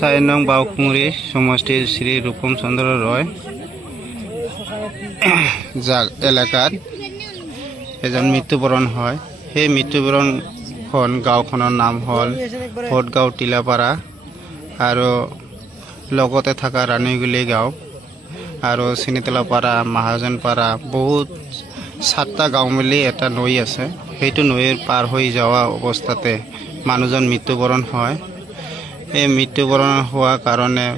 4 নং বাউকুমুরি সমষ্টির শ্রী রূপম চন্দ্র রয় এলেকাত এজন মৃত্যুবৰণ হয়। সেই মৃত্যুবৰণ গাঁওখনৰ নাম হ'ল ভোটগাঁও টিলাপাৰা আৰু লগতে থকা ৰাণীগুলি গাঁও আৰু চিনিতলাপাৰা মহাজনপাৰা বহুত 7টা গাঁও মিলি এটা নৈ আছে। সেইটো নৈৰ পাৰ হৈ যোৱা অৱস্থাতে মানুহজন মৃত্যুবৰণ হয়। এই মৃত্যুবৰণ হোৱাৰ কাৰণে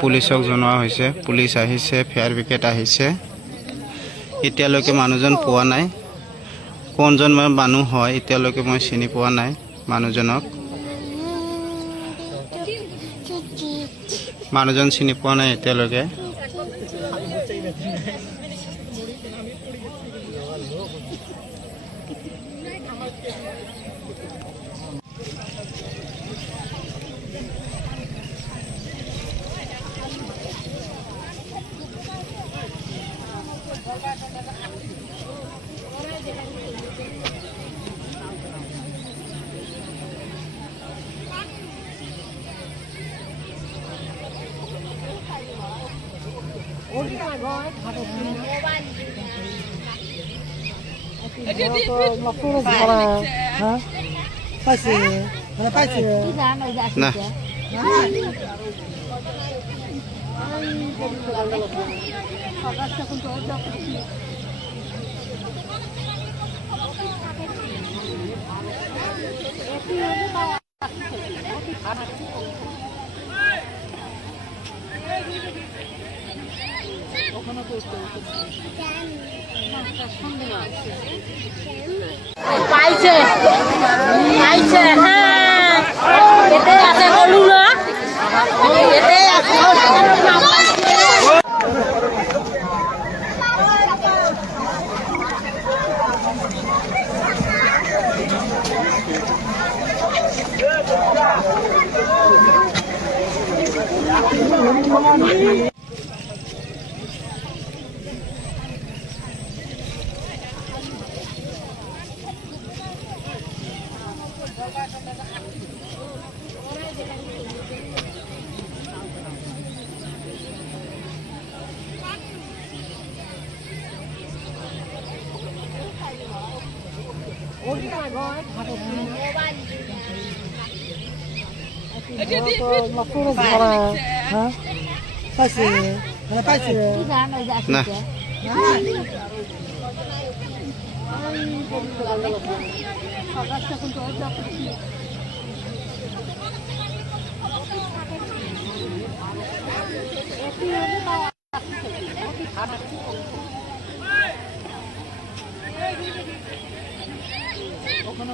পুলিচক জনোৱা হৈছে। পুলিচ আহিছে, ফায়াৰ ব্ৰিগেড আহিছে। এতিয়ালৈকে মানুহজন পোৱা নাই। কোনজন মানুহ হয় এতিয়ালৈকে মই চিনি পোৱা নাই মানুহজনক। মানুহজন চিনি পোৱা নাই এতিয়ালৈকে। না পাইছে পাইছে হ্যাঁ এতে আছে বলু না এতে আছে না ওখানে